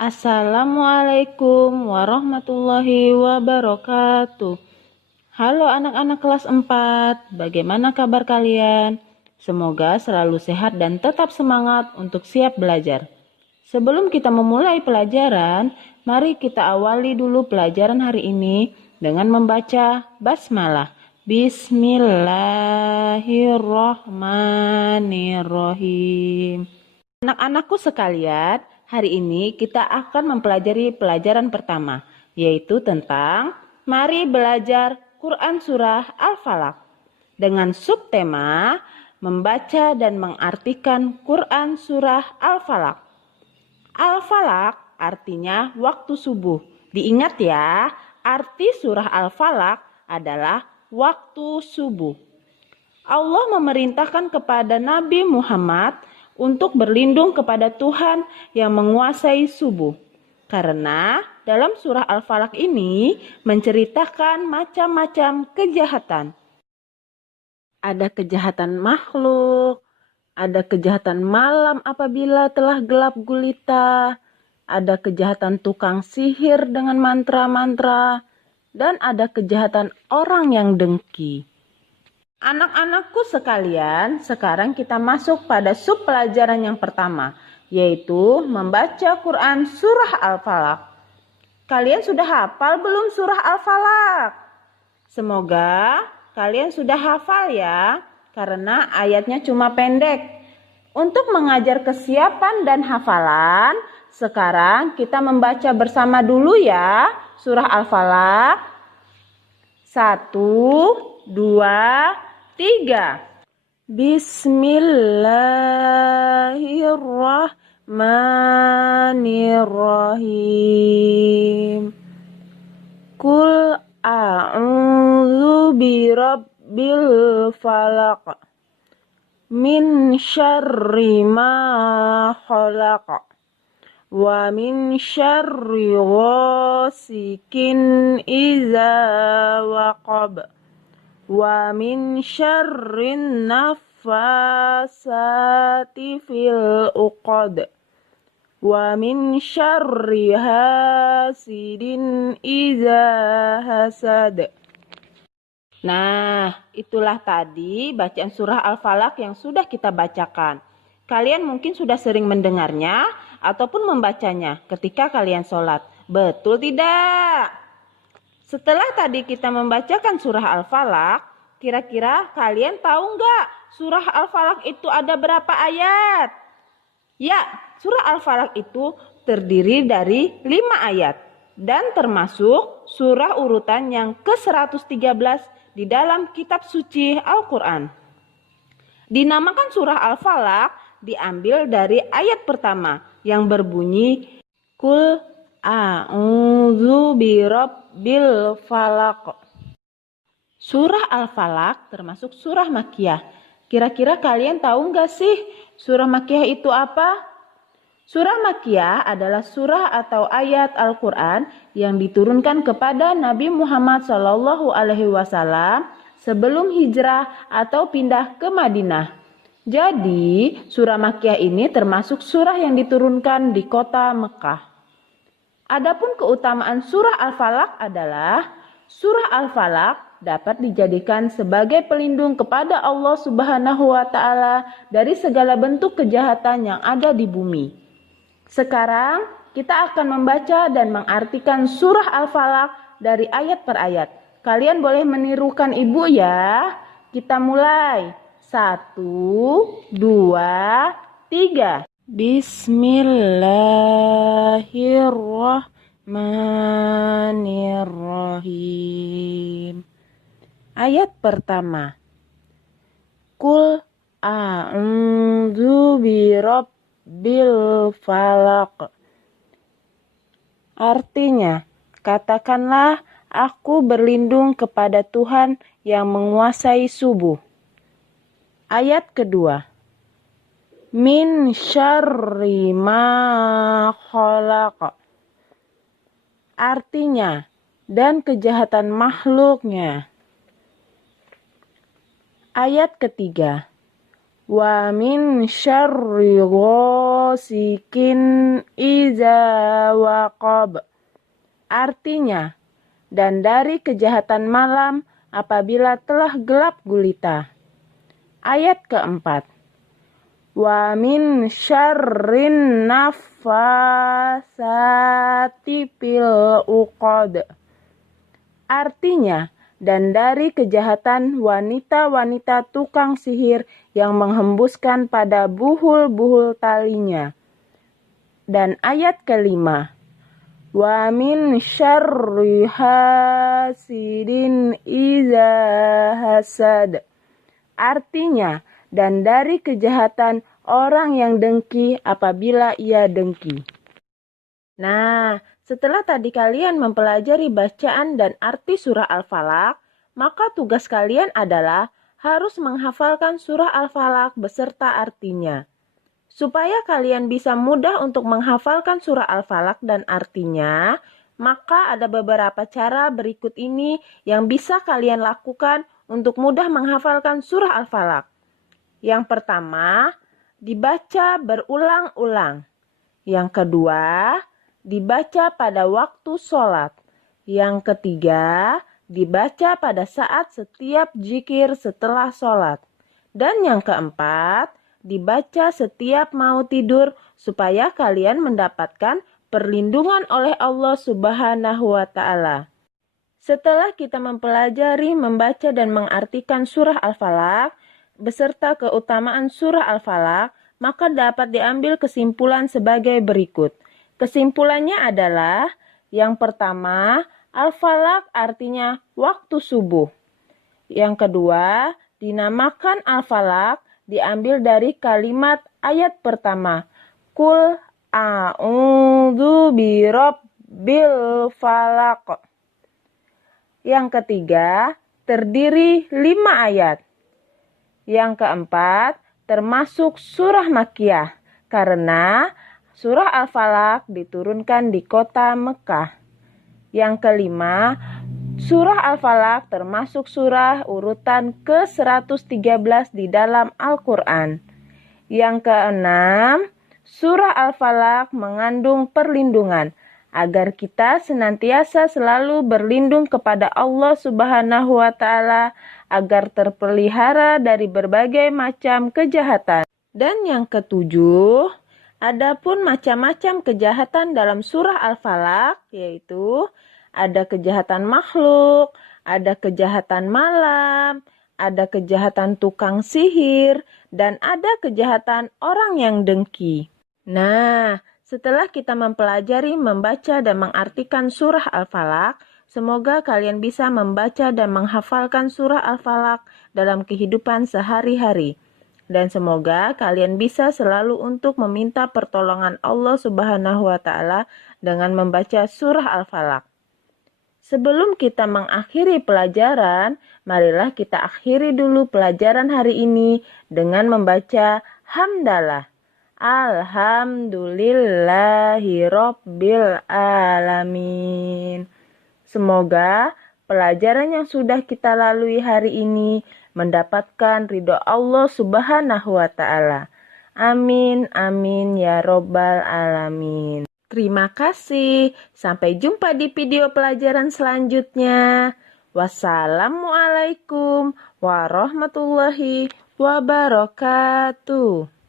Assalamualaikum warahmatullahi wabarakatuh. Halo anak-anak kelas 4, bagaimana kabar kalian? Semoga selalu sehat dan tetap semangat untuk siap belajar. Sebelum kita memulai pelajaran, mari kita awali dulu pelajaran hari ini dengan membaca basmalah. Bismillahirrahmanirrahim. Anak-anakku sekalian, hari ini kita akan mempelajari pelajaran pertama, yaitu tentang mari belajar Quran Surah Al-Falaq dengan subtema membaca dan mengartikan Quran Surah Al-Falaq. Al-Falaq artinya waktu subuh. Diingat ya, arti surah Al-Falaq adalah waktu subuh. Allah memerintahkan kepada Nabi Muhammad untuk berlindung kepada Tuhan yang menguasai subuh. Karena dalam surah Al-Falaq ini menceritakan macam-macam kejahatan. Ada kejahatan makhluk, ada kejahatan malam apabila telah gelap gulita, ada kejahatan tukang sihir dengan mantra-mantra, dan ada kejahatan orang yang dengki. Anak-anakku sekalian, sekarang kita masuk pada sub pelajaran yang pertama, yaitu membaca Quran Surah Al-Falaq. Kalian sudah hafal belum Surah Al-Falaq? Semoga kalian sudah hafal ya, karena ayatnya cuma pendek. Untuk mengajar kesiapan dan hafalan, sekarang kita membaca bersama dulu ya Surah Al-Falaq. 1, 2, 3. Bismillahirrahmanirrahim. Qul a'udzu birabbil falaq min syarri ma khalaq wa min syarri ghasikin idza waqab wa min syarrin naffasati fil uqad wa min syarri hasidin idza hasad. Nah, itulah tadi bacaan surah Al-Falaq yang sudah kita bacakan. Kalian mungkin sudah sering mendengarnya ataupun membacanya ketika kalian sholat. Betul tidak? Setelah tadi kita membacakan surah Al-Falaq, kira-kira kalian tahu nggak surah Al-Falaq itu ada berapa ayat? Ya, surah Al-Falaq itu terdiri dari 5 ayat dan termasuk surah urutan yang ke-113 di dalam kitab suci Al-Quran. Dinamakan surah Al-Falaq diambil dari ayat pertama yang berbunyi Qul a'udzu birabbil falaq. Surah Al-Falaq termasuk surah Makkiyah. Kira-kira kalian tahu nggak sih surah Makkiyah itu apa? Surah Makkiyah adalah surah atau ayat Al-Quran yang diturunkan kepada Nabi Muhammad SAW sebelum hijrah atau pindah ke Madinah. Jadi, surah Makkiyah ini termasuk surah yang diturunkan di kota Mekah. Adapun keutamaan surah Al-Falaq adalah surah Al-Falaq dapat dijadikan sebagai pelindung kepada Allah Subhanahu wa taala dari segala bentuk kejahatan yang ada di bumi. Sekarang kita akan membaca dan mengartikan surah Al-Falaq dari ayat per ayat. Kalian boleh menirukan ibu ya. Kita mulai. 1, 2, 3. Bismillahirrahmanirrahim. Ayat pertama. Qul a'udzu birabbil falaq. Artinya, katakanlah aku berlindung kepada Tuhan yang menguasai subuh. Ayat kedua. Min syarri ma khalaq. Artinya, dan kejahatan makhluknya. Ayat ketiga. Wa min syarri ghasikin iza waqab. Artinya, dan dari kejahatan malam apabila telah gelap gulita. Ayat keempat. Wa min syarrin naffasati fil uqad. Artinya, dan dari kejahatan wanita-wanita tukang sihir yang menghembuskan pada buhul-buhul talinya. Dan ayat kelima. Wa min syarri hasidin iza hasad. Artinya, dan dari kejahatan orang yang dengki apabila ia dengki. Nah, setelah tadi kalian mempelajari bacaan dan arti surah Al-Falaq, maka tugas kalian adalah harus menghafalkan surah Al-Falaq beserta artinya. Supaya kalian bisa mudah untuk menghafalkan surah Al-Falaq dan artinya, maka ada beberapa cara berikut ini yang bisa kalian lakukan untuk mudah menghafalkan surah Al-Falaq. Yang pertama, dibaca berulang-ulang. Yang kedua, dibaca pada waktu sholat. Yang ketiga, dibaca pada saat setiap zikir setelah sholat. Dan yang keempat, dibaca setiap mau tidur supaya kalian mendapatkan perlindungan oleh Allah Subhanahu wa Ta'ala. Setelah kita mempelajari, membaca dan mengartikan surah Al-Falaq beserta keutamaan surah Al-Falaq, maka dapat diambil kesimpulan sebagai berikut. Kesimpulannya adalah, yang pertama, Al-Falaq artinya waktu subuh. Yang kedua, dinamakan Al-Falaq diambil dari kalimat ayat pertama. Qul a'udzu birabbil falaq. Yang ketiga, terdiri 5 ayat. Yang keempat, termasuk surah Makkiyah, karena surah Al-Falaq diturunkan di kota Mekah. Yang kelima, surah Al-Falaq termasuk surah urutan ke-113 di dalam Al-Quran. Yang keenam, surah Al-Falaq mengandung perlindungan, agar kita senantiasa selalu berlindung kepada Allah Subhanahu wa Ta'ala, agar terpelihara dari berbagai macam kejahatan. Dan yang ketujuh, adapun macam-macam kejahatan dalam surah Al-Falaq, yaitu ada kejahatan makhluk, ada kejahatan malam, ada kejahatan tukang sihir, dan ada kejahatan orang yang dengki. Nah, setelah kita mempelajari, membaca, dan mengartikan surah Al-Falaq, semoga kalian bisa membaca dan menghafalkan surah Al-Falaq dalam kehidupan sehari-hari. Dan semoga kalian bisa selalu untuk meminta pertolongan Allah Subhanahu wa Ta'ala dengan membaca surah Al-Falaq. Sebelum kita mengakhiri pelajaran, marilah kita akhiri dulu pelajaran hari ini dengan membaca hamdalah. Alhamdulillahirabbil alamin. Semoga pelajaran yang sudah kita lalui hari ini mendapatkan ridho Allah Subhanahu wa Ta'ala. Amin, amin ya robbal alamin. Terima kasih. Sampai jumpa di video pelajaran selanjutnya. Wassalamualaikum warahmatullahi wabarakatuh.